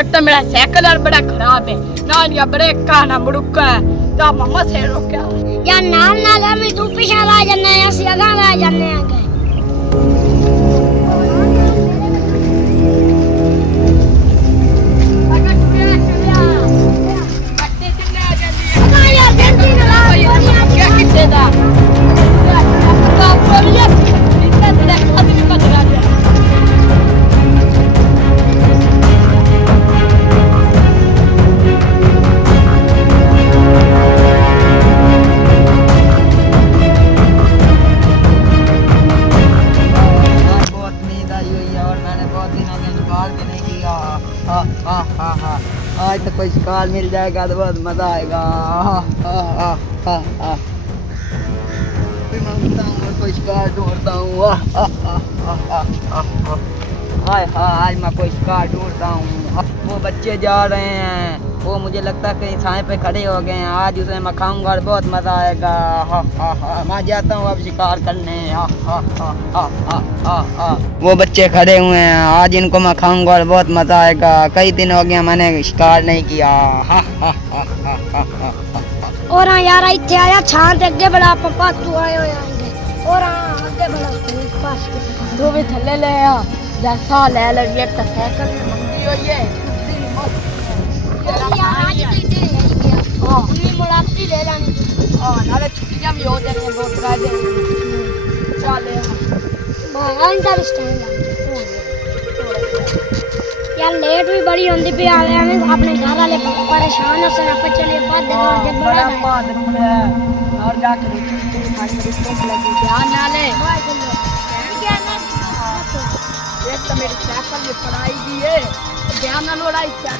एक तो मेरा साइकिल यार बड़ा खराब है ना, ये ब्रेक का ना मुड़का है तो मम्मा से रोका यार नाल नाल हम तू पीछे ला जन्ने हैं ਅਸੀਂ अगा ला जन्ने हैं आज तो कोई शिकार मिल जाएगा तो बहुत मजा आएगा। कोई शिकार ढूंढता हूँ। हाय हाय मैं कोई शिकार ढूंढता हूँ। वो बच्चे जा रहे हैं, वो मुझे लगता है कहीं छाए पे खड़े हो गए हैं। आज उसे मैं खाऊंगा और बहुत मजा आएगा। मैं जाता हूँ अब शिकार करने। वो बच्चे खड़े हुए हैं, आज इनको मैं खाऊंगा और बहुत मजा आएगा। कई दिन हो गया मैंने शिकार नहीं किया। और हाँ यार इतने आया छांत अगे बड़ा पापा तू आए हो आएंगे और हाँ आगे बड़ा पास दो भी थल्ले ले आ जैसा ले ले ये तो साइकिल में मंगी हुई है यार आज दे गया हां ये मुलाकाती ले जानी हां नाले छुट्टियां भी हो जाएंगी 2-3 दिन चले भाई अंदर स्टैंड यार लेट भी बड़ी होंदी पे आ गए हमें अपने घर वाले परेशान हो सना पर चलिए बाद दे बड़ा बाद है और जाकर खाने भूख लगी ध्यान नाले एक तो मेरी साइकिल में पढ़ाई की है ध्यान ना लोड़ा इच्छा